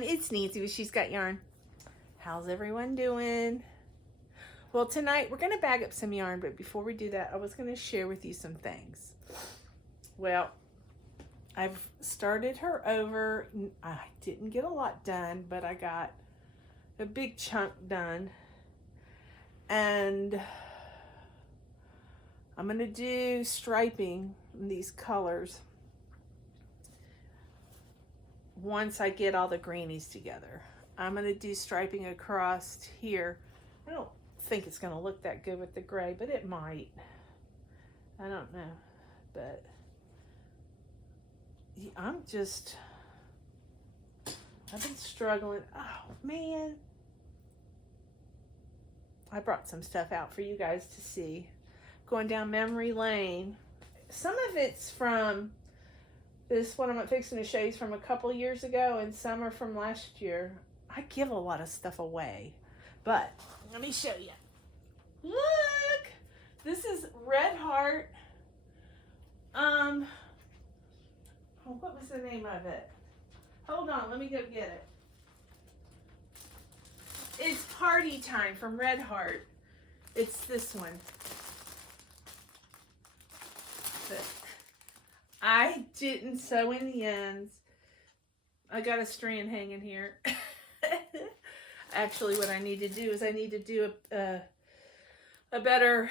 everyone, it's Nancy with She's Got Yarn. How's everyone doing? Well, tonight we're going to bag up some yarn, but before we do that, I was going to share with you some things. Well, I've started her over. I didn't get a lot done, but I got a big chunk done. And I'm going to do striping in these colors once I get all the greenies together. I'm going to do striping across here. I don't think it's going to look that good with the gray, but it might. I don't know. But I've been struggling. Oh, man. I brought some stuff out for you guys to see. Going down memory lane. Some of it's from this one I'm fixing to show you from a couple years ago, and some are from last year. I give a lot of stuff away, but let me show you. Look, this is Red Heart. Oh, what was the name of it? Hold on, let me go get it. It's Party Time from Red Heart. It's this one. But I didn't sew in the ends. I got a strand hanging here. Actually, what I need to do is I need to do a better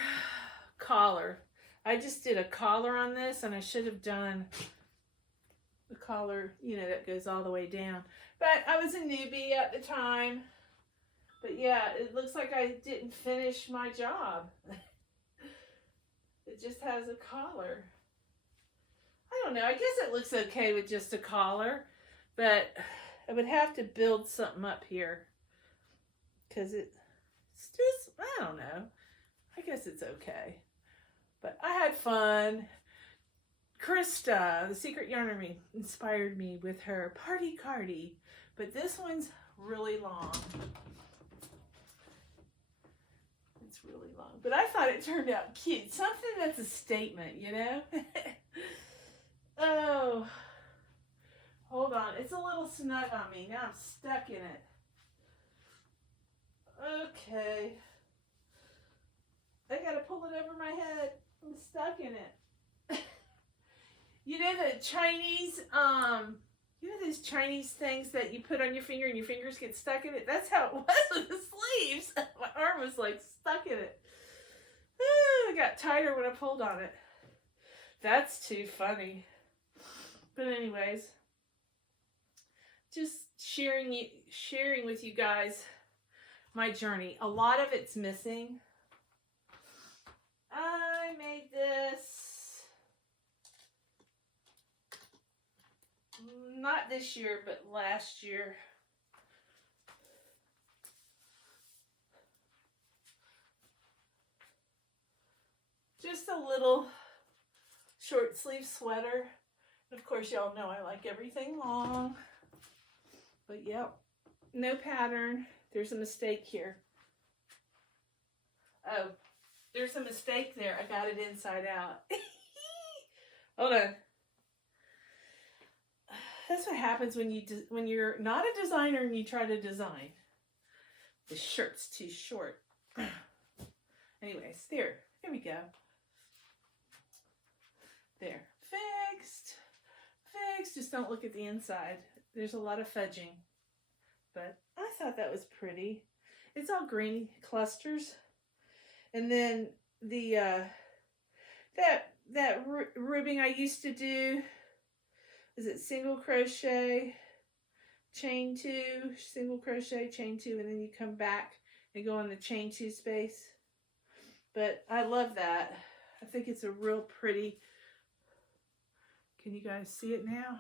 collar. I just did a collar on this, and I should have done the collar, you know, that goes all the way down. But I was a newbie at the time. But yeah, it looks like I didn't finish my job. It just has a collar. I don't know. I guess it looks okay with just a collar, but I would have to build something up here because it's just, I don't know. I guess it's okay. But I had fun. Krista, the Secret Yarnery, inspired me with her Party Cardi, but this one's really long. It's really long, but I thought it turned out cute. Something that's a statement, you know? Oh, hold on. It's a little snug on me. Now I'm stuck in it. Okay. I gotta pull it over my head. I'm stuck in it. You know the Chinese, you know those Chinese things that you put on your finger and your fingers get stuck in it? That's how it was with the sleeves. My arm was like stuck in it. It got tighter when I pulled on it. That's too funny. But anyways, just sharing with you guys my journey. A lot of it's missing. I made this not this year, but last year. Just a little short sleeve sweater. Of course, y'all know I like everything long. But yep, no pattern. There's a mistake here. Oh, there's a mistake there. I got it inside out. Hold on. That's what happens when you're not a designer and you try to design. The shirt's too short. Anyways, there we go. There, fixed. Just don't look at the inside. There's a lot of fudging, but I thought that was pretty. It's all green clusters, and then the that ribbing I used to do, is it single crochet, chain 2, single crochet, chain 2, and then you come back and go in the chain 2 space. But I love that. I think it's a real pretty. Can you guys see it now?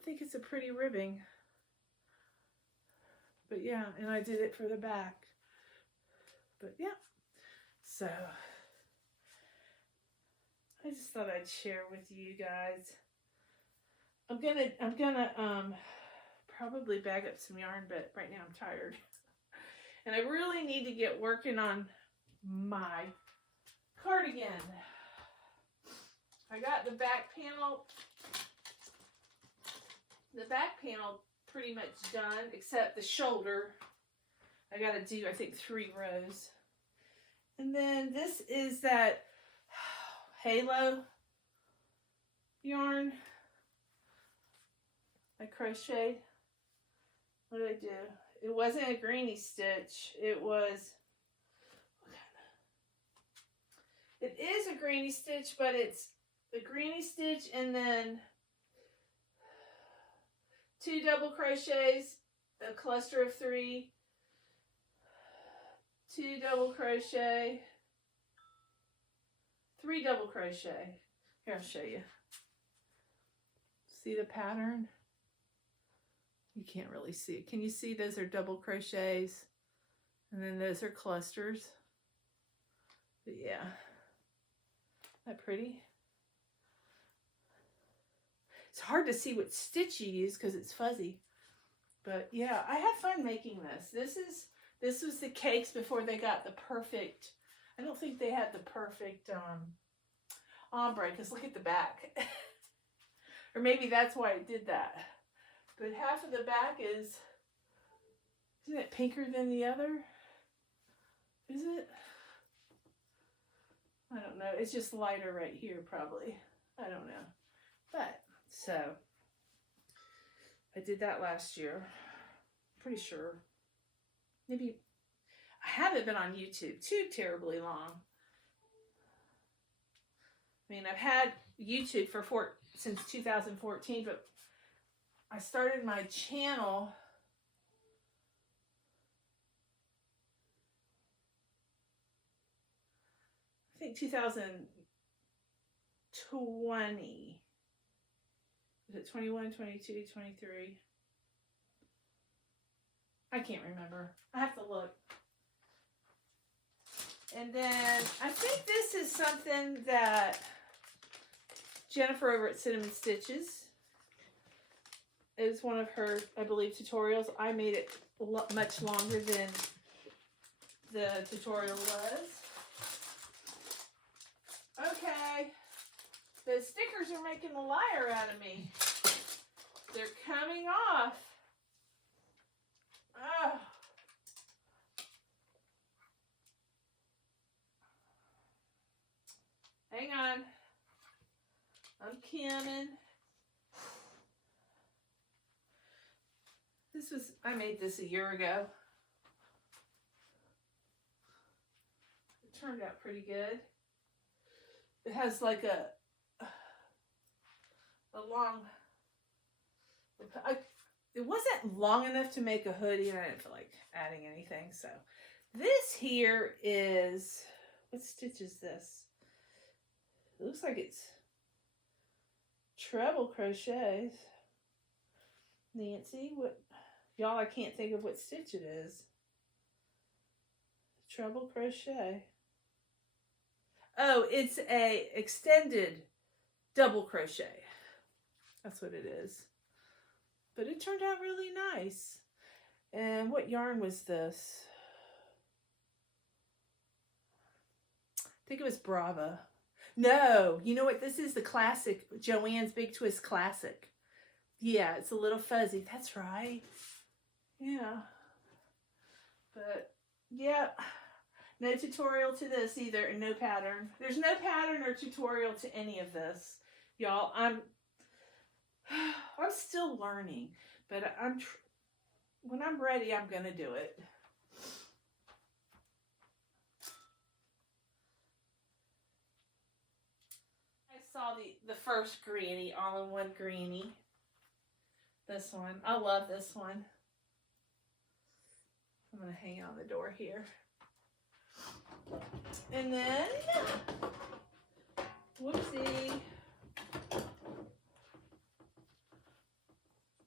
I think it's a pretty ribbing. But yeah, and I did it for the back. But yeah, so I just thought I'd share with you guys. I'm gonna probably bag up some yarn, but right now I'm tired. And I really need to get working on my cardigan. I got the back panel pretty much done, except the shoulder. I got to do, I think, 3 rows. And then this is that halo yarn I crocheted. What did I do? It wasn't a greeny stitch. It was, it is a greeny stitch, but it's a greeny stitch and then 2 double crochets, a cluster of 3, 2 double crochet, 3 double crochet. Here, I'll show you. See the pattern? You can't really see it. Can you see those are double crochets? And then those are clusters. But yeah. Isn't that pretty? It's hard to see what stitch you use because it's fuzzy. But yeah, I had fun making this. This was the cakes before they got the perfect, I don't think they had the perfect ombre, because look at the back. Or maybe that's why it did that. But half of the back isn't it pinker than the other? Is it? I don't know. It's just lighter right here probably. I don't know. But, so, I did that last year. Pretty sure. Maybe, I haven't been on YouTube too terribly long. I mean, I've had YouTube since 2014, but I started my channel I think 2020. Is it 21, 22, 23? I can't remember. I have to look. And then I think this is something that Jennifer over at Cinnamon Stitches is one of her, I believe, tutorials. I made it much longer than the tutorial was. Okay. The stickers are making a liar out of me. They're coming off. Oh. Hang on. I'm coming. I made this a year ago. It turned out pretty good. It has like a long, it wasn't long enough to make a hoodie and I didn't feel like adding anything. So this here is, what stitch is this? It looks like it's treble crochets. Nancy, what, y'all, I can't think of what stitch it is. Treble crochet. Oh, it's a extended double crochet. That's what it is. But it turned out really nice. And what yarn was this? I think it was Brava. No, you know what? This is the classic, Joann's Big Twist Classic. Yeah, it's a little fuzzy. That's right. Yeah. But, yeah. No tutorial to this either, and no pattern. There's no pattern or tutorial to any of this. Y'all, I'm still learning, but when I'm ready, I'm going to do it. I saw the first greenie, all-in-one greenie. This one. I love this one. I'm going to hang on the door here. And then, whoopsie,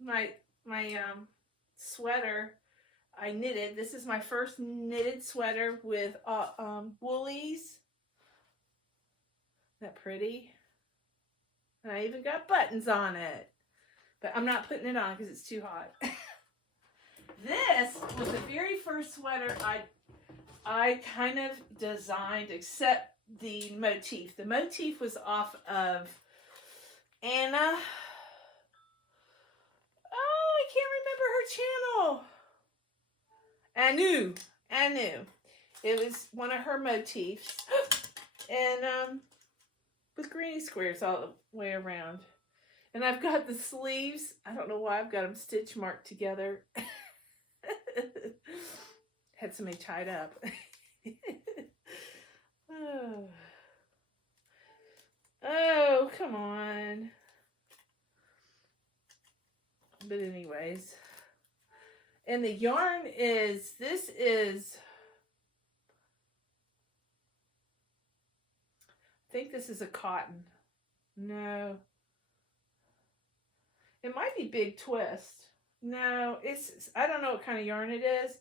my sweater I knitted. This is my first knitted sweater with woolies. Isn't that pretty? And I even got buttons on it. But I'm not putting it on because it's too hot. This was the very first sweater I kind of designed, except the motif. The motif was off of Anna. Oh, I can't remember I knew. It was one of her motifs. And with greeny squares all the way around. And I've got the sleeves. I don't know why I've got them stitch marked together. Had somebody tied up. Oh, come on. But anyways. And the yarn is, this is, I think this is a cotton. No. It might be Big Twist. No, it's, I don't know what kind of yarn it is,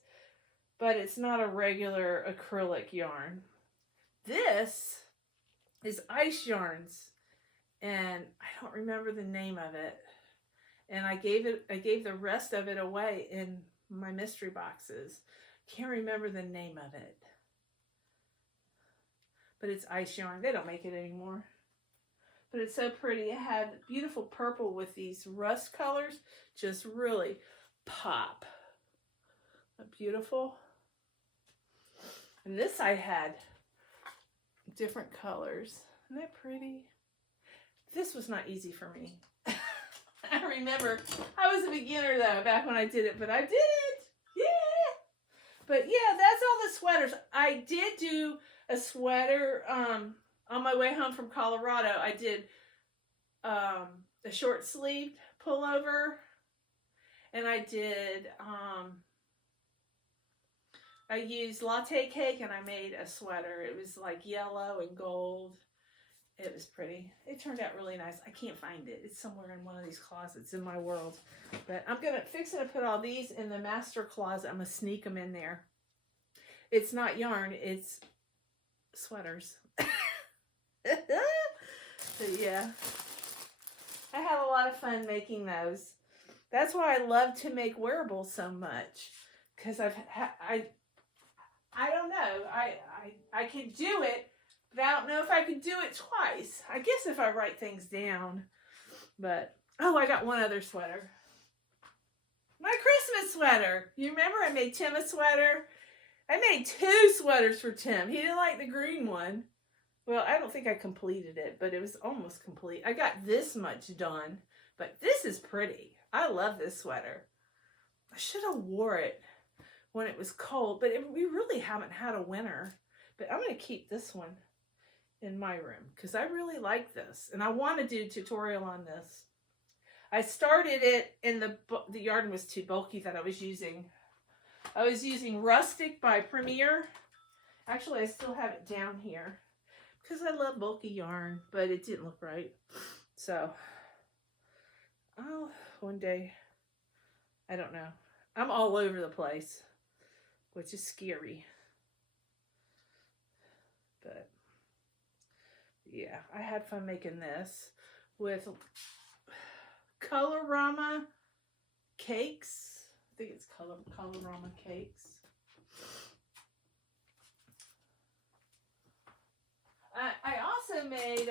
but it's not a regular acrylic yarn. This is Ice Yarns, and I don't remember the name of it. And I gave the rest of it away in my mystery boxes. Can't remember the name of it. But it's Ice Yarn. They don't make it anymore. But it's so pretty. It had beautiful purple with these rust colors. Just really pop. Beautiful. And this side had different colors. Isn't that pretty? This was not easy for me. I remember I was a beginner though back when I did it, but I did it. Yeah. But yeah, that's all the sweaters. I did do a sweater on my way home from Colorado. I did a short sleeved pullover, and I did I used latte cake and I made a sweater. It was like yellow and gold. It was pretty. It turned out really nice. I can't find it. It's somewhere in one of these closets in my world. But I'm going to fix it and put all these in the master closet. I'm going to sneak them in there. It's not yarn. It's sweaters. But yeah. I had a lot of fun making those. That's why I love to make wearables so much. Because I don't know. I can do it. But I don't know if I could do it twice. I guess if I write things down. But, oh, I got one other sweater. My Christmas sweater. You remember I made Tim a sweater? I made 2 sweaters for Tim. He didn't like the green one. Well, I don't think I completed it, but it was almost complete. I got this much done. But this is pretty. I love this sweater. I should have wore it when it was cold, but we really haven't had a winter. But I'm going to keep this one in my room because I really like this, and I want to do a tutorial on this. I started it, and the yarn was too bulky that I was using. I was using Rustic by Premier. Actually, I still have it down here because I love bulky yarn, but it didn't look right. So, oh, one day, I don't know. I'm all over the place, which is scary. But yeah, I had fun making this with Colorama cakes. I think it's Colorama cakes. I also made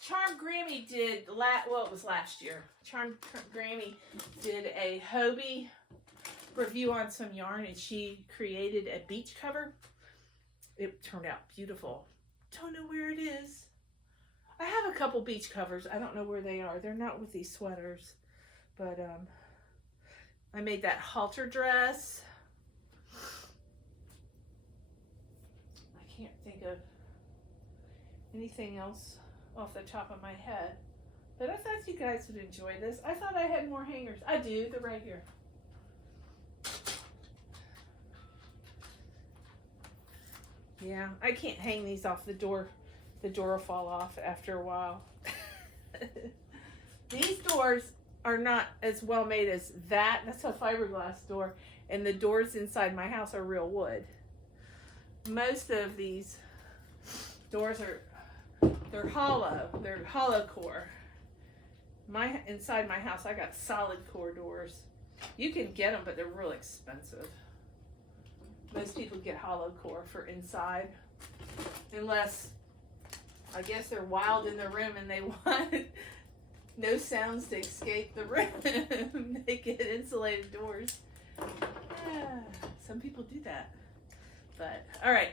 Charm Grammy did well, it was last year. Charm Grammy did a Hobie review on some yarn, and she created a beach cover. It turned out beautiful. Don't know where it is. I have a couple beach covers. I don't know where they are. They're not with these sweaters. But I made that halter dress. I can't think of anything else off the top of my head. But I thought you guys would enjoy this. I thought I had more hangers. I do. They're right here. Yeah, I can't hang these off the door. The door will fall off after a while. These doors are not as well made as that. That's a fiberglass door. And the doors inside my house are real wood. Most of these doors they're hollow. They're hollow core. Inside my house, I got solid core doors. You can get them, but they're real expensive. Most people get hollow core for inside, unless I guess they're wild in the room and they want no sounds to escape the room. They get insulated doors. some people do that. But, all right.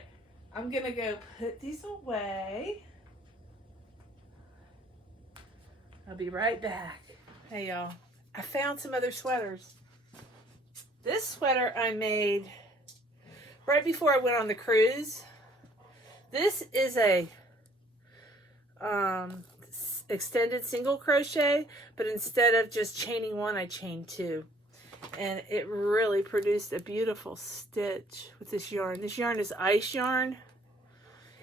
I'm going to go put these away. I'll be right back. Hey, y'all. I found some other sweaters. This sweater I made right before I went on the cruise. This is a extended single crochet, but instead of just chaining one, I chained two. And it really produced a beautiful stitch with this yarn. This yarn is ice yarn.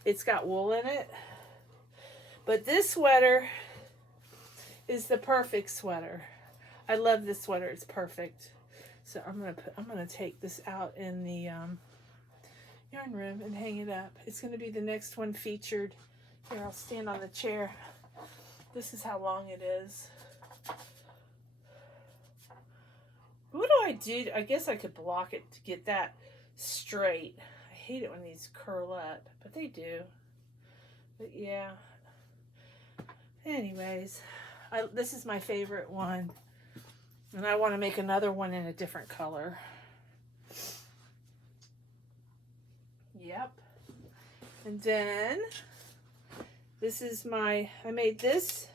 It's got wool in it. But this sweater is the perfect sweater. I love this sweater. It's perfect. So I'm gonna take this out in the yarn room and hang it up. It's gonna be the next one featured. Here, I'll stand on the chair. This is how long it is. What do I do? I guess I could block it to get that straight. I hate it when these curl up, but they do. But yeah. Anyways, this is my favorite one. And I want to make another one in a different color. Yep. And then this is I made this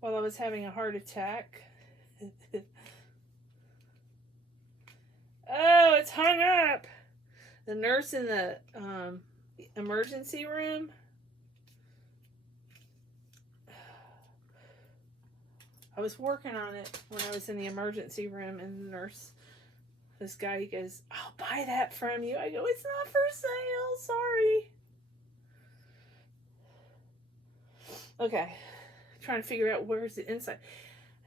while I was having a heart attack. Oh, it's hung up. The nurse in the emergency room. I was working on it when I was in the emergency room, and the nurse, this guy, he goes, "I'll buy that from you." I go, "It's not for sale, sorry." Okay, trying to figure out where's the inside.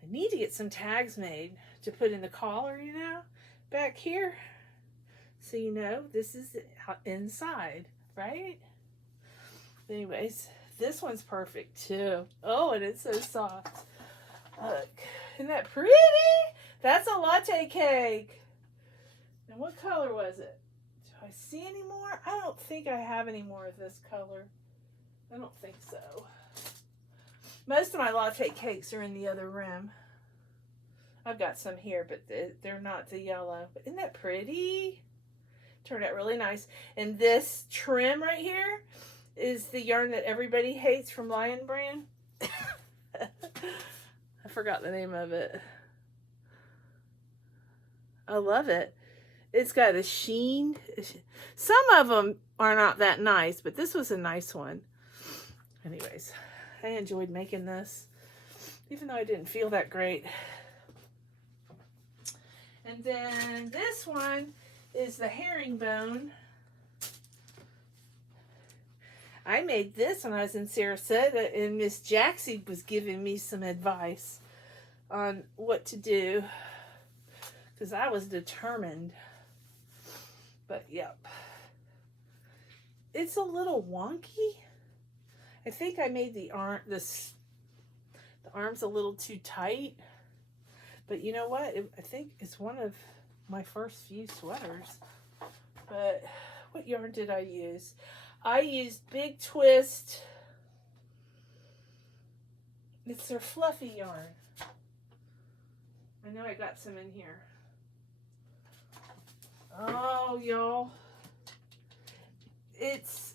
I need to get some tags made to put in the collar, you know, back here. So you know, this is inside, right? Anyways, this one's perfect too. Oh, and it's so soft. Look, isn't that pretty? That's a latte cake. And what color was it? Do I see any more? I don't think I have any more of this color. I don't think so. Most of my latte cakes are in the other room. I've got some here, but they're not the yellow. But isn't that pretty? Turned out really nice. And this trim right here is the yarn that everybody hates from Lion Brand. I forgot the name of it. I love it. It's got a sheen. Some of them are not that nice, but this was a nice one. Anyways, I enjoyed making this, even though I didn't feel that great. And then this one is the herringbone. I made this when I was in Sarasota, and Miss Jaxie was giving me some advice on what to do, because I was determined. But yep, it's a little wonky. I think I made the arms a little too tight, but you know what? I think it's one of my first few sweaters. But what yarn did I use? I used Big Twist. It's their fluffy yarn. I know I got some in here. Oh, y'all. It's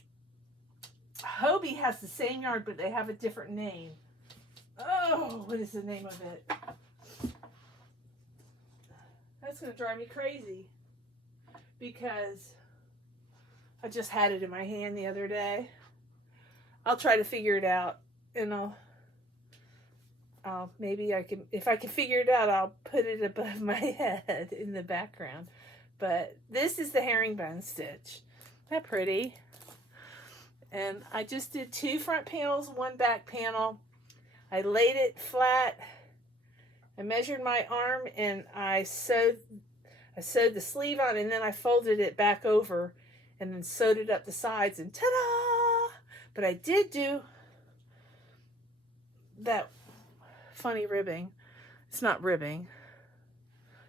Hobie has the same yarn, but they have a different name. Oh, what is the name of it? That's going to drive me crazy, because I just had it in my hand the other day. I'll try to figure it out, and maybe I can, if I can figure it out, I'll put it above my head in the background. But this is the herringbone stitch. Isn't that pretty? And I just did 2 front panels, 1 back panel. I laid it flat. I measured my arm, and I sewed the sleeve on, and then I folded it back over and then sewed it up the sides, and ta-da! But I did do that funny ribbing. It's not ribbing,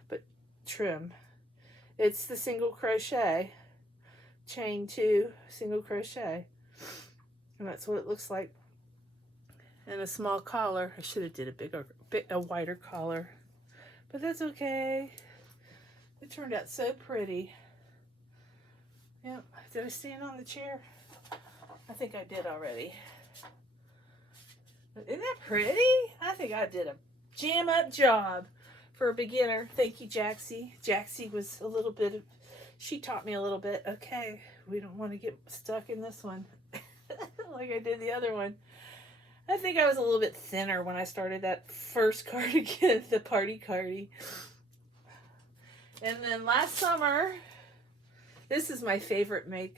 but trim. It's the single crochet, chain 2, single crochet. And that's what it looks like. And a small collar. I should have did a wider collar, but that's okay. It turned out so pretty. Yep. Did I stand on the chair? I think I did already. Isn't that pretty? I think I did a jam up job for a beginner. Thank you, Jaxie. Jaxie was a little bit, she taught me a little bit. Okay, we don't want to get stuck in this one like I did the other one. I think I was a little bit thinner when I started that first cardigan, the party cardi. And then last summer, this is my favorite make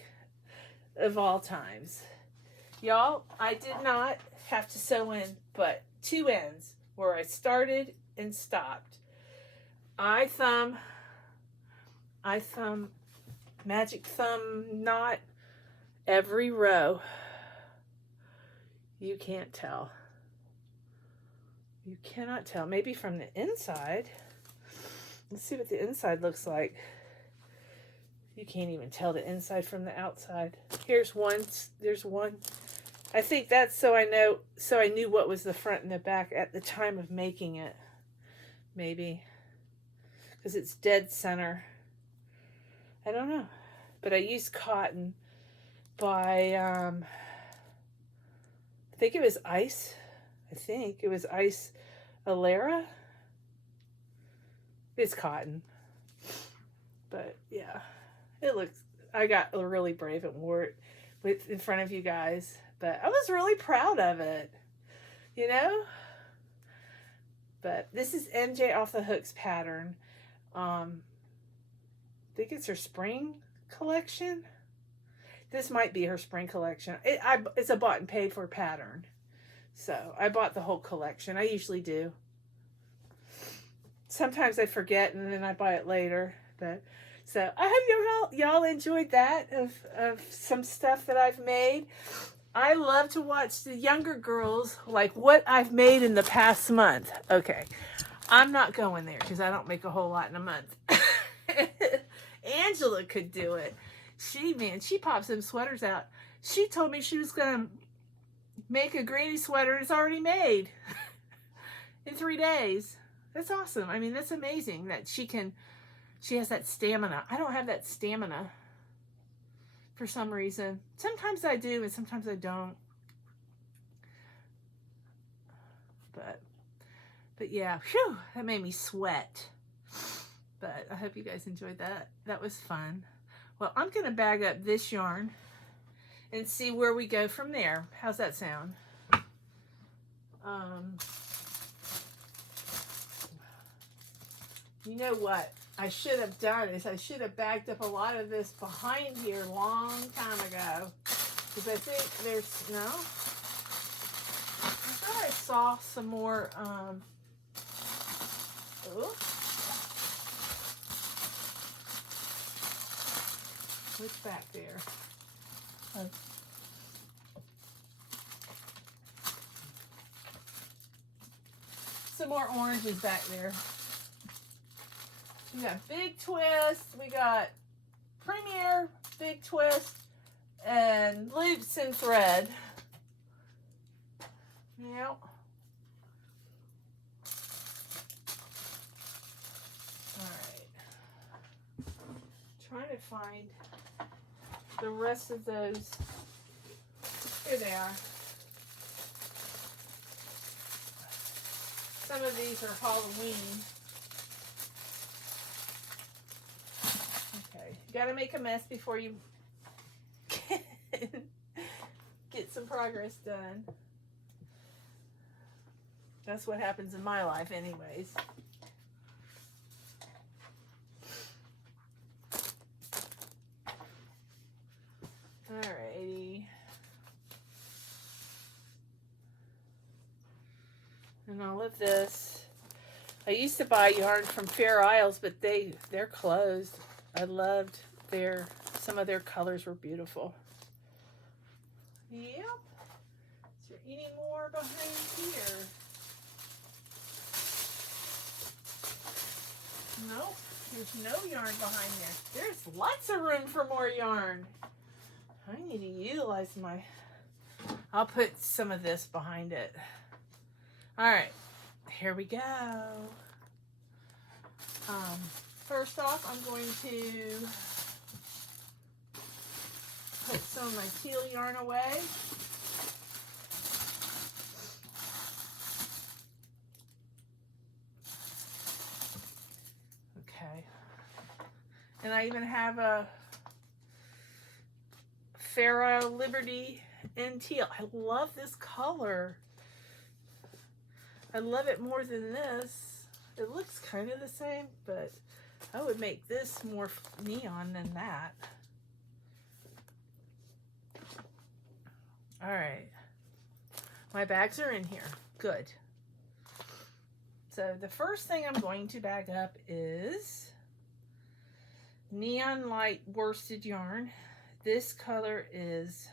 of all times. Y'all, I did not have to sew in but 2 ends where I started and stopped. I thumb, magic thumb knot every row. You can't tell. You cannot tell. Maybe from the inside. Let's see what the inside looks like. You can't even tell the inside from the outside. Here's one. There's one. I think that's so I knew what was the front and the back at the time of making it. Maybe. Because it's dead center. I don't know. But I used cotton by, I think it was Ice. I think it was Ice Alera. It's cotton. But yeah, it looks, I got really brave and wore it in front of you guys. But I was really proud of it, you know? But this is MJ Off the Hooks pattern. I think it's her spring collection. This might be her spring collection. It's a bought and paid for pattern. So I bought the whole collection. I usually do. Sometimes I forget and then I buy it later. But so I hope y'all enjoyed that of some stuff that I've made. I love to watch the younger girls, like what I've made in the past month. Okay, I'm not going there because I don't make a whole lot in a month. Angela could do it. She pops them sweaters out. She told me she was going to make a granny sweater. It's already made in 3 days. That's awesome. I mean, that's amazing that she has that stamina. I don't have that stamina for some reason. Sometimes I do and sometimes I don't. But yeah, whew, that made me sweat. But I hope you guys enjoyed that. That was fun. Well, I'm going to bag up this yarn and see where we go from there. How's that sound? You know what I should have done is I should have bagged up a lot of this behind here a long time ago. Because I think there's, no? I thought I saw some more, what's back there? Some more oranges back there. We got Big Twist, we got Premier, Big Twist, and Loops and Thread. Yep. Alright. Trying to find the rest of those. Here they are. Some of these are Halloween. Okay, you gotta make a mess before you get some progress done. That's what happens in my life anyways. Alrighty. And all of this. I used to buy yarn from Fair Isles, but they're closed. I loved some of their colors were beautiful. Yep. Is there any more behind here? Nope. There's no yarn behind there. There's lots of room for more yarn. I need to utilize I'll put some of this behind it. All right, here we go. First off, I'm going to put some of my teal yarn away. Okay. And I even have a Fair Isle Liberty in teal. I love this color. I love it more than this. It looks kind of the same, but I would make this more neon than that. All right. My bags are in here. Good. So the first thing I'm going to bag up is neon light worsted yarn. This color is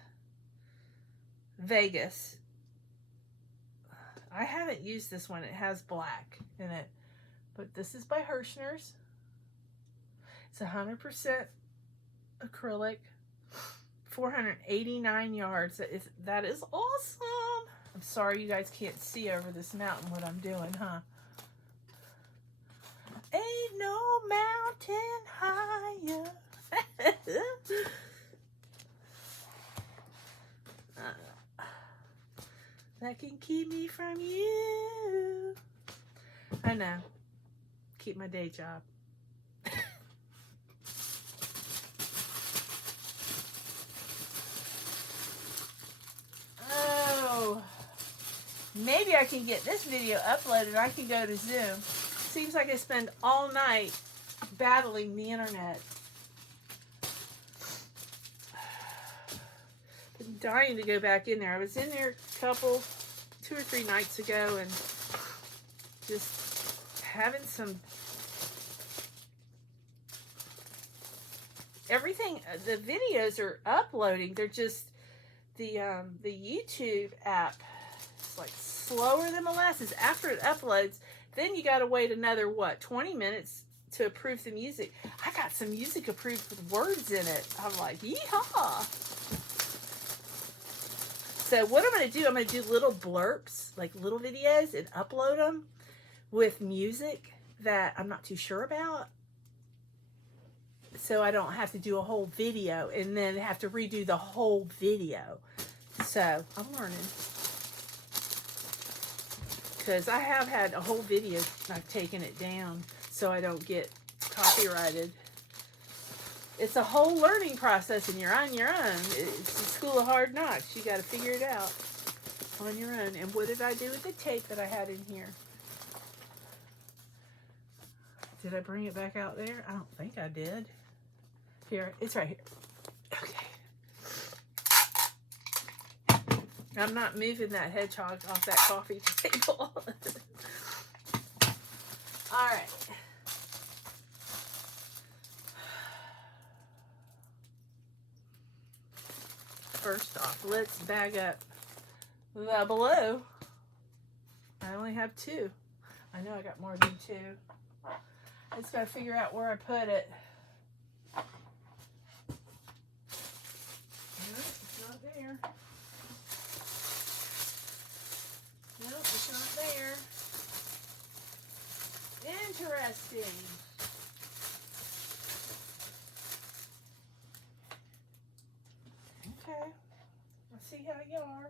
Vegas. I haven't used this one. It has black in it, but this is by Hirschner's. It's 100% acrylic, 489 yards. That is awesome. I'm sorry you guys can't see over this mountain what I'm doing, huh? Ain't no mountain higher. That can keep me from you. I know. Keep my day job. Oh. Maybe I can get this video uploaded. I can go to Zoom. Seems like I spend all night battling the internet. Been dying to go back in there. I was in there two or three nights ago and just having some, everything, the videos are uploading. They're just, the YouTube app is like slower than molasses. After it uploads, then you got to wait another, what, 20 minutes to approve the music. I got some music approved with words in it. I'm like, yeehaw. So what I'm going to do, I'm going to do little blurps, like little videos, and upload them with music that I'm not too sure about. So I don't have to do a whole video and then have to redo the whole video. So I'm learning. Because I have had a whole video, I've taken it down so I don't get copyrighted. It's a whole learning process, and you're on your own. It's the school of hard knocks. You got to figure it out on your own. And what did I do with the tape that I had in here? Did I bring it back out there? I don't think I did. Here, it's right here. Okay. I'm not moving that hedgehog off that coffee table. All right. First off, let's bag up the below. I only have two. I know I got more than two. I just got to figure out where I put it. Nope, it's not there. Nope, it's not there. Interesting. Okay, let's see how you are.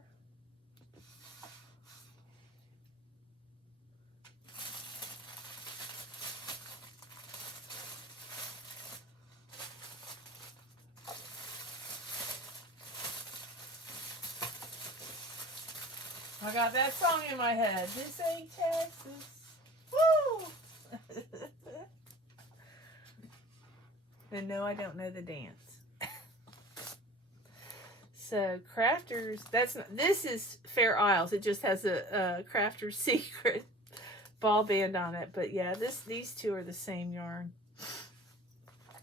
I got that song in my head. This ain't Texas. Woo! And no, I don't know the dance. So Crafters, this is Fair Isles. It just has a Crafter's Secret ball band on it. But yeah, these two are the same yarn.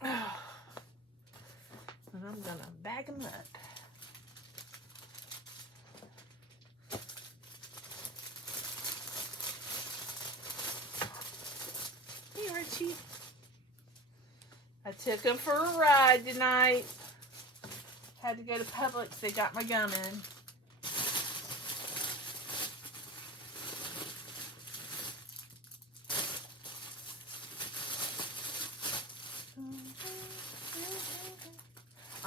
And I'm gonna bag them up. Hey, Richie. I took them for a ride tonight. Had to go to Publix. They got my gum in.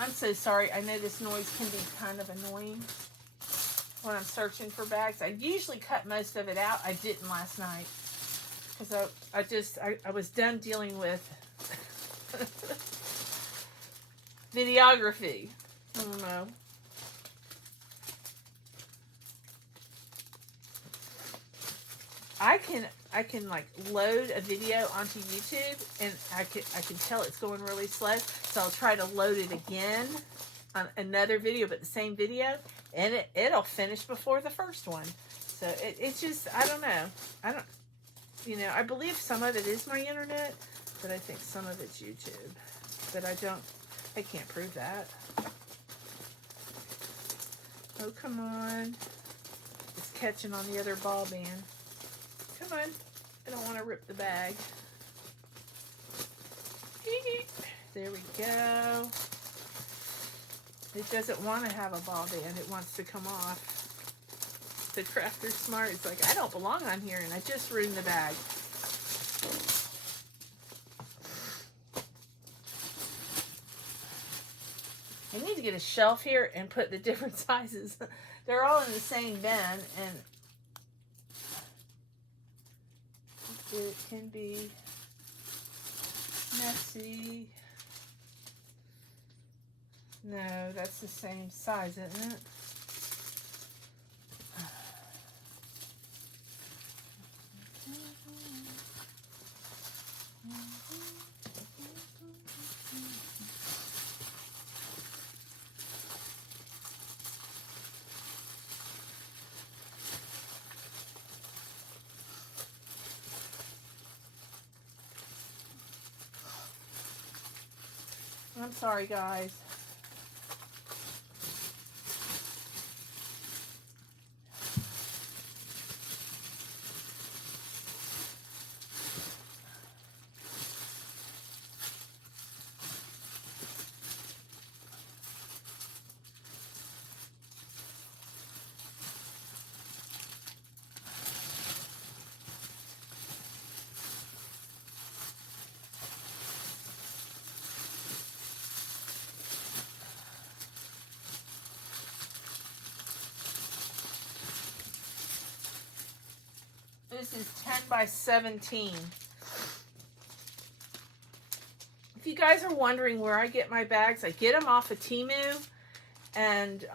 I'm so sorry. I know this noise can be kind of annoying when I'm searching for bags. I usually cut most of it out. I didn't last night because I was done dealing with videography. I don't know. I can like load a video onto YouTube, and I can tell it's going really slow. So I'll try to load it again on another video, but the same video, and it'll finish before the first one. So it's just, I don't know. I believe some of it is my internet, but I think some of it's YouTube. But I can't prove that. Oh, come on. It's catching on the other ball band. Come on. I don't want to rip the bag. There we go. It doesn't want to have a ball band. It wants to come off. The crafter's smart. It's like, I don't belong on here, and I just ruined the bag. I need to get a shelf here and put the different sizes. They're all in the same bin, and it can be messy. No, that's the same size, isn't it? I'm sorry, guys. This is 10 by 17. If you guys are wondering where I get my bags, I get them off of TEMU, and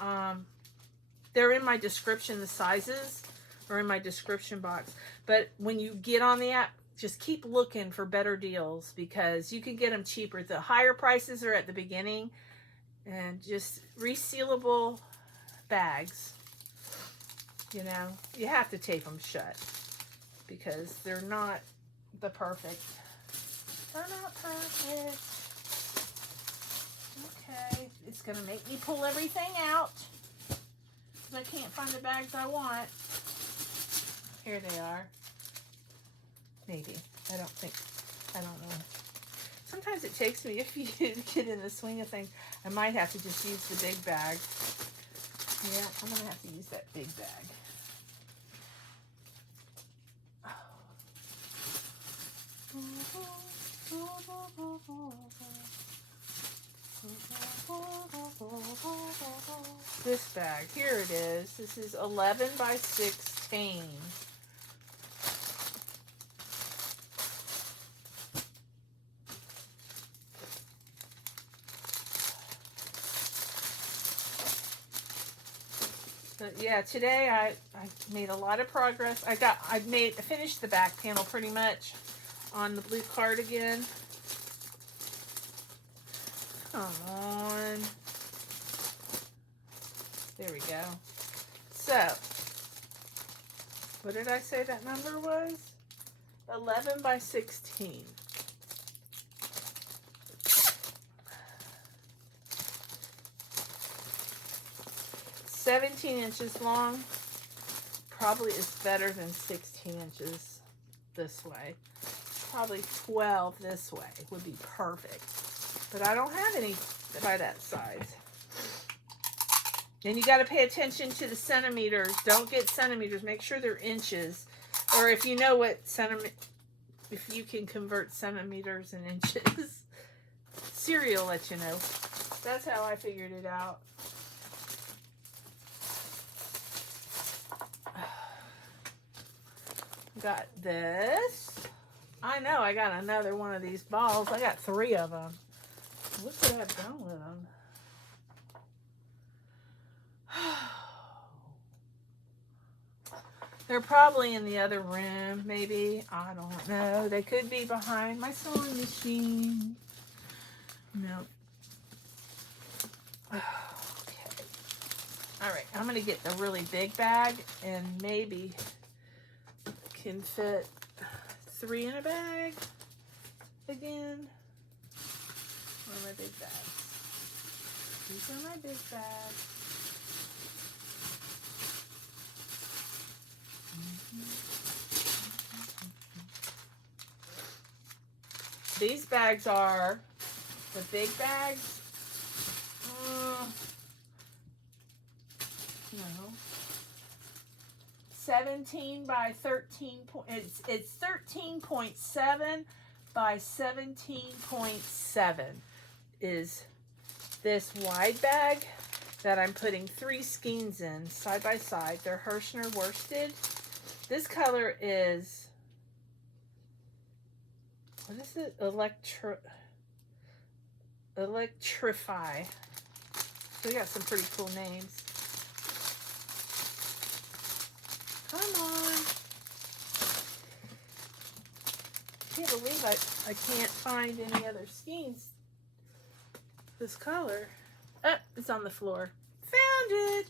they're in my description. The sizes are in my description box. But when you get on the app, just keep looking for better deals, because you can get them cheaper. The higher prices are at the beginning, and just resealable bags. You know, you have to tape them shut, because they're not the perfect. They're not perfect. Okay, it's gonna make me pull everything out, because I can't find the bags I want. Here they are. Maybe. I don't know. Sometimes it takes me a few to get in the swing of things. I might have to just use the big bag. Yeah, I'm gonna have to use that big bag. This bag, here it is. This is 11 by 16. But yeah, today I made a lot of progress. I finished the back panel pretty much on the blue cardigan. Come on. There we go. So, what did I say that number was? 11 by 16. $17 long probably is better than 16 inches this way. Probably 12 this way would be perfect. But I don't have any by that size. And you got to pay attention to the centimeters. Don't get centimeters. Make sure they're inches. Or if you know what if you can convert centimeters and inches. Siri will let you know. That's how I figured it out. Got this. I know I got another one of these balls. I got 3 of them. What could I have done with them? They're probably in the other room, maybe. I don't know. They could be behind my sewing machine. No. Okay. All right, I'm going to get the really big bag and maybe can fit 3 in a bag again. Where are my big bags? These are my big bags. These bags are the big bags. No. 17 by 13. It's 13.7 by 17.7 is this wide bag that I'm putting 3 skeins in side by side. They're Hirschner worsted. This color is, what is it? Electrify. So we got some pretty cool names. Come on. I can't believe I can't find any other skeins this color. Oh, it's on the floor. Found it.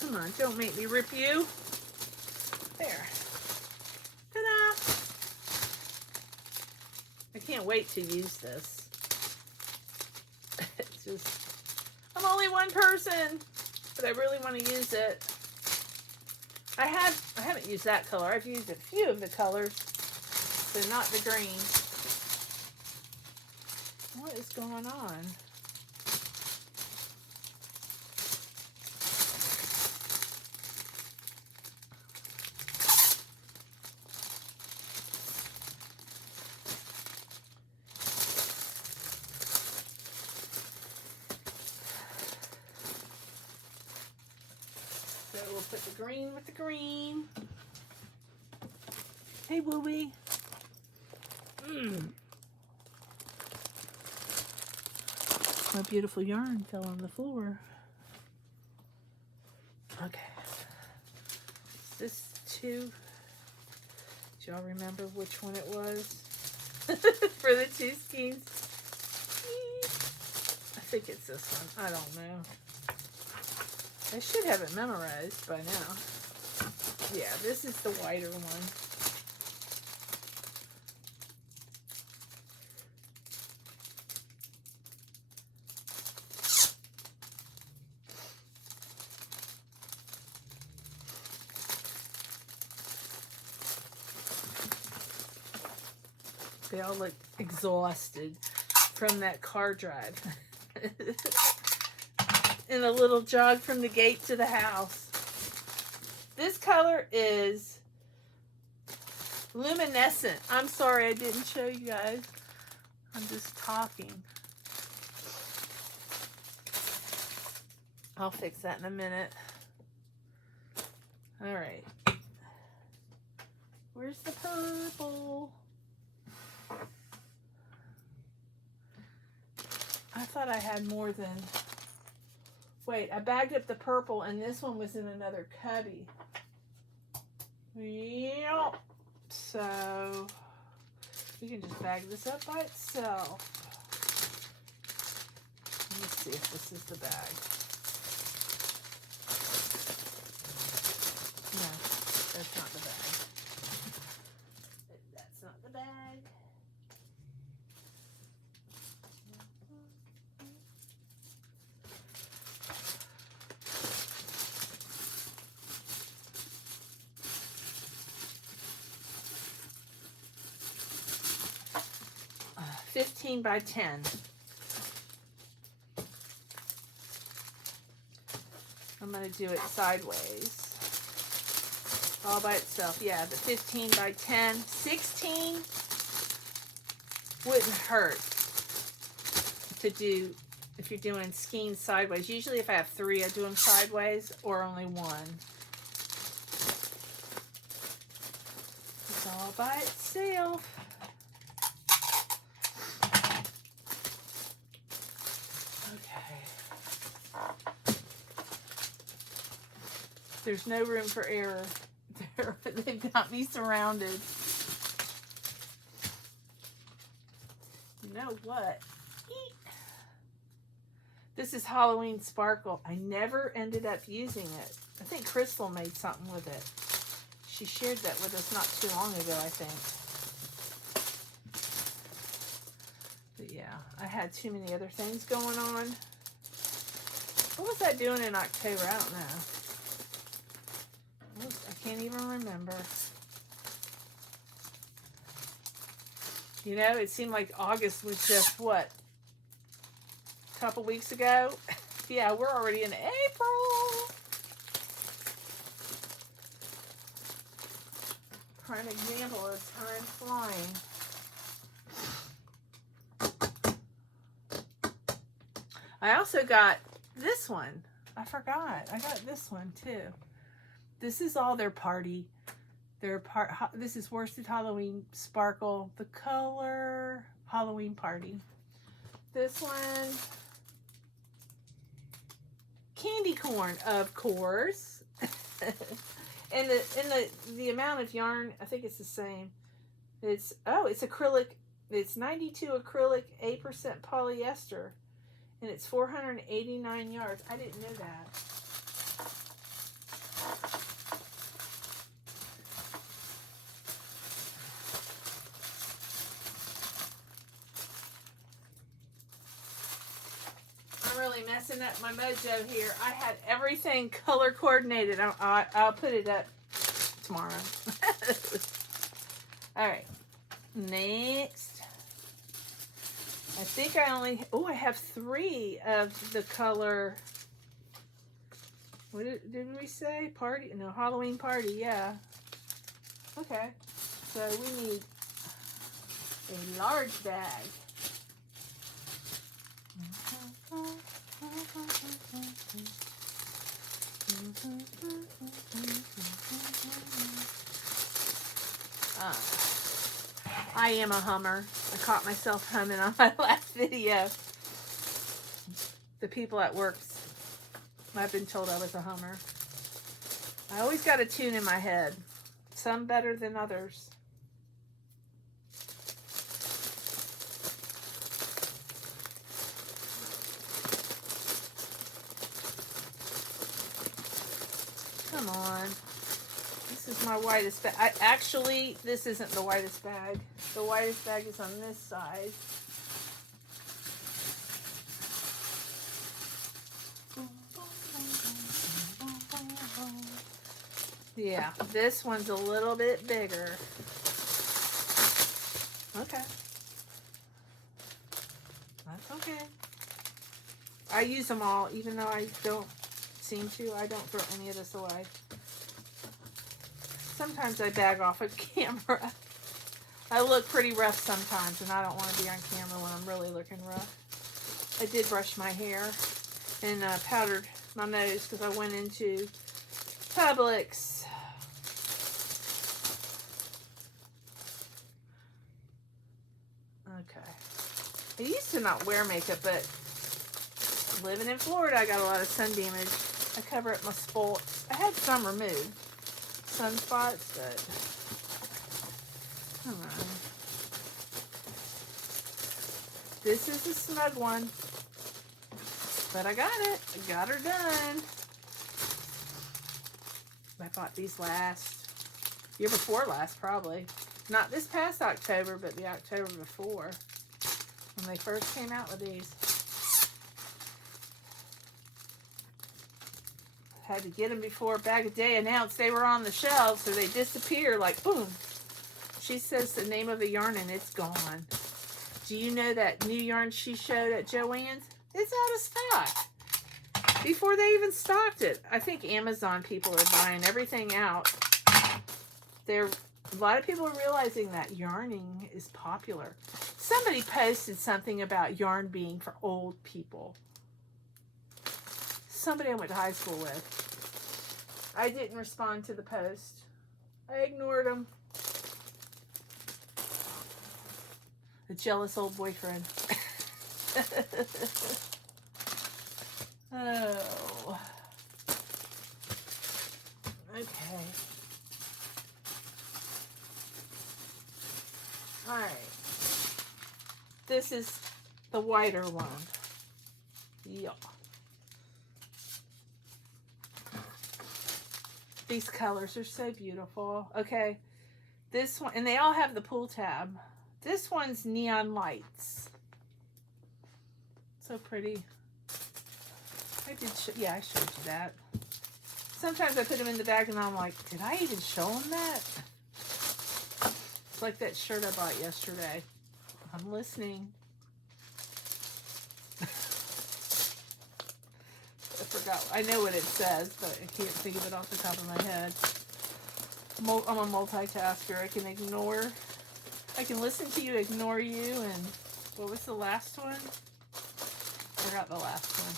Come on, don't make me rip you. There. Ta-da! I can't wait to use this. It's just, I'm only one person, but I really want to use it. I haven't used that color. I've used a few of the colors, but not the green. What is going on? So we'll put the green with the green. Hey, Wooey. My beautiful yarn fell on the floor. Okay. Is this 2? Do y'all remember which one it was? For the 2 skeins? I think it's this one. I don't know. I should have it memorized by now. Yeah, this is the whiter one. They all look exhausted from that car drive. And a little jog from the gate to the house. This color is luminescent. I'm sorry I didn't show you guys. I'm just talking. I'll fix that in a minute. All right. Where's the purple? I thought I had more than... Wait, I bagged up the purple and this one was in another cubby. Yep. So you can just bag this up by itself. Let me see if this is the bag. No, that's not the bag. That's not the bag. Uh, 15 by 10. I'm going to do it sideways. all by itself. Yeah, the 15 by 10. 16 wouldn't hurt to do if you're doing skeins sideways. Usually if I have 3, I do them sideways or only 1. It's all by itself. There's no room for error. They've got me surrounded. You know what? Eat. This is Halloween Sparkle. I never ended up using it. I think Crystal made something with it. She shared that with us not too long ago, I think. But yeah, I had too many other things going on. What was I doing in October? I don't know. I can't even remember. You know, it seemed like August was just, what, a couple weeks ago? Yeah, we're already in April. Prime example of time flying. I also got this one. I forgot. I got this one too. This is all their party. This is Worsted Halloween Sparkle. The color Halloween Party. This one, candy corn, of course. and the amount of yarn, I think it's the same. It's acrylic. It's 92 acrylic, 8% polyester, and it's 489 yards. I didn't know that. Really messing up my mojo here. I had everything color coordinated. I'll put it up tomorrow. All right, next. I think I I have 3 of the color. What did we say? Party? No, Halloween Party. Yeah. Okay. So we need a large bag. I am a hummer. I caught myself humming on my last video. The people at work, I've been told I was a hummer. I always got a tune in my head. Some better than others. Come on. This is my whitest bag. Actually, this isn't the whitest bag. The whitest bag is on this side. Yeah, this one's a little bit bigger. Okay. That's okay. I use them all, even though I don't seem to. I don't throw any of this away. Sometimes I bag off of camera. I look pretty rough sometimes, and I don't want to be on camera when I'm really looking rough. I did brush my hair and powdered my nose because I went into Publix. Okay. I used to not wear makeup, but living in Florida, I got a lot of sun damage. I cover up my spots. I had some removed. Sunspots, but come on. This is a snug one, but I got it. I got her done. I bought these year before last, probably. Not this past October, but the October before, when they first came out with these. Had to get them before Bag of Day announced they were on the shelves, so they disappear like boom. She says the name of the yarn and it's gone. Do you know that new yarn she showed at Joann's? It's out of stock. Before they even stocked it. I think Amazon people are buying everything out. A lot of people are realizing that yarning is popular. Somebody posted something about yarn being for old people. Somebody I went to high school with. I didn't respond to the post. I ignored them. The jealous old boyfriend. Oh. Okay. All right. This is the whiter one. Yeah. These colors are so beautiful. Okay. This one, and they all have the pull tab. This one's neon lights. So pretty. I did, yeah, I showed you that. Sometimes I put them in the bag and I'm like, did I even show them that? It's like that shirt I bought yesterday. I'm listening. I forgot. I know what it says, but I can't think of it off the top of my head. I'm a multitasker. I can ignore. I can listen to you, ignore you, and what was the last one? I forgot the last one.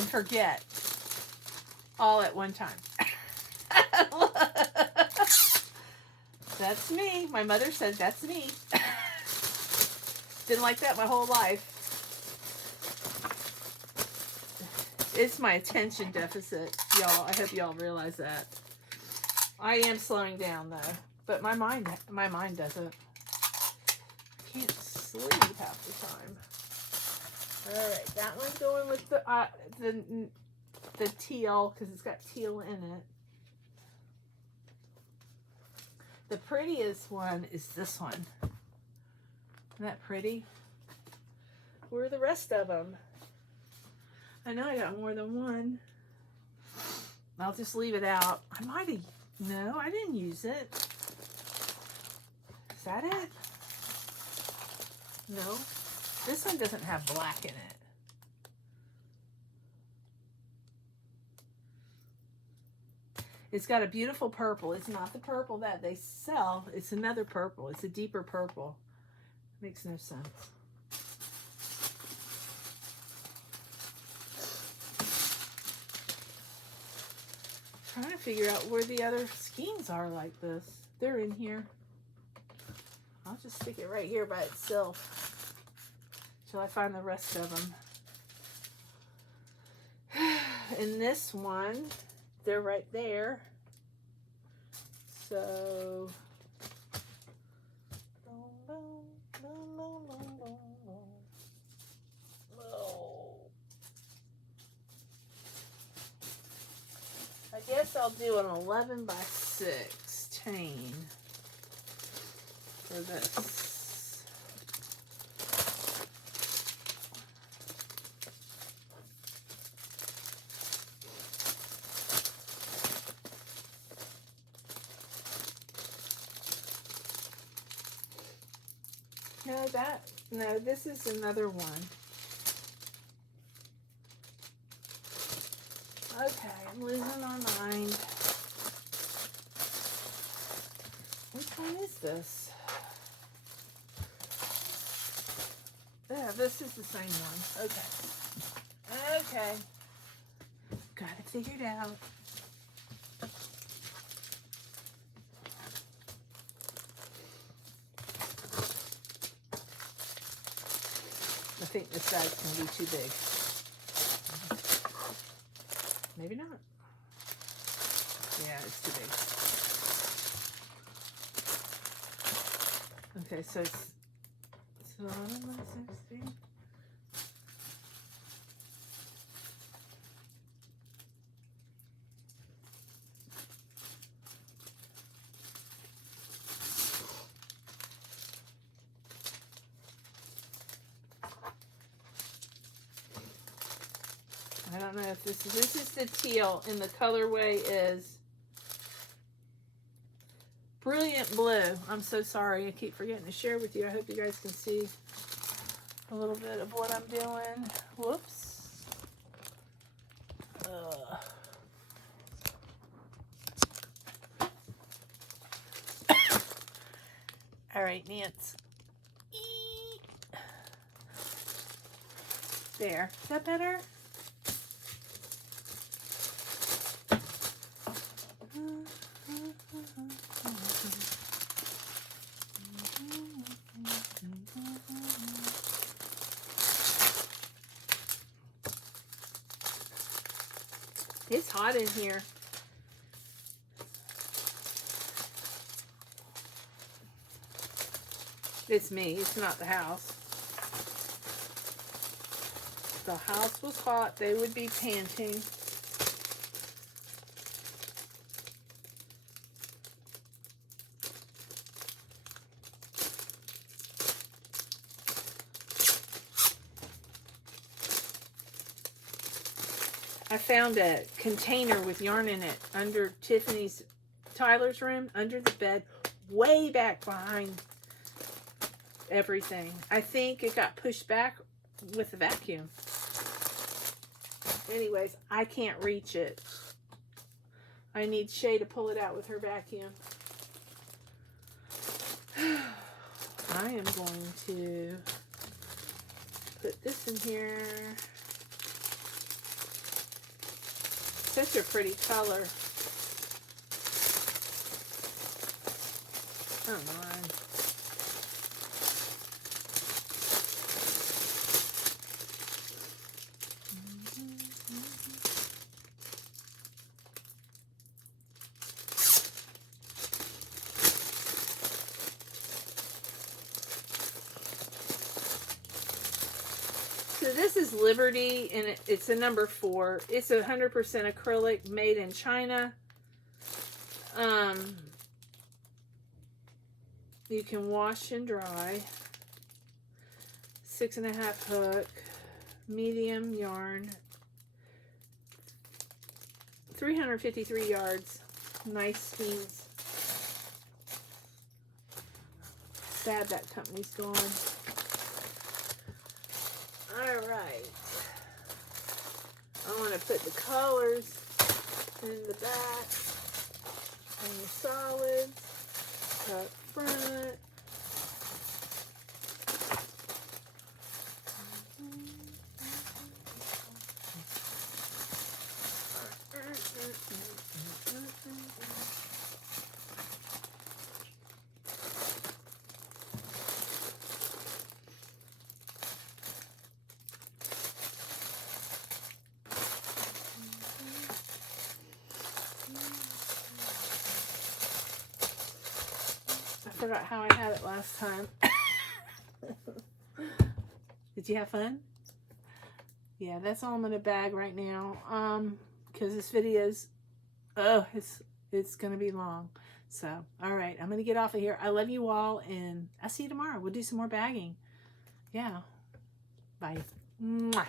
And forget. All at one time. That's me. My mother said that's me. Didn't like that my whole life. It's my attention deficit, y'all. I hope y'all realize that. I am slowing down though, but my mind doesn't. I can't sleep half the time. All right, that one's going with the teal because it's got teal in it. The prettiest one is this one. Isn't that pretty? Where are the rest of them? I know I got more than one. I'll just leave it out. I might have, no, I didn't use it. Is that it? No. This one doesn't have black in it. It's got a beautiful purple. It's not the purple that they sell. It's another purple. It's a deeper purple. Makes no sense. Trying to figure out where the other skeins are like this. They're in here. I'll just stick it right here by itself till I find the rest of them. In this one, they're right there. So I guess I'll do an 11 by 16 for this. No, this is another one. Okay, I'm losing my mind. Which one is this? Yeah, this is the same one. Okay. Okay. Got it figured out. I think this size can be too big. Maybe not. Yeah, it's too big. Okay, so it's 11 by 16. I don't know if this is the teal, and the colorway is Brilliant Blue. I'm so sorry. I keep forgetting to share with you. I hope you guys can see a little bit of what I'm doing. Whoops. right, Nance. Eee. There. Is that better? It's hot in here. It's me. It's not the house. If the house was hot, they would be panting. I found a container with yarn in it under Tyler's room, under the bed, way back behind everything. I think it got pushed back with the vacuum. Anyways, I can't reach it. I need Shay to pull it out with her vacuum. I am going to put this in here. Such a pretty color. Come on. So this is Liberty, and it's a number 4. It's 100% acrylic, made in China. You can wash and dry. 6.5 hook, medium yarn, 353 yards. Nice skeins. Sad that company's gone. Alright, I want to put the colors in the back and the solids up front. I forgot how I had it last time. Did you have fun? Yeah, that's all I'm in a bag right now. Because this video's, it's gonna be long. So, all right, I'm gonna get off of here. I love you all, and I'll see you tomorrow. We'll do some more bagging. Yeah. Bye. Mwah.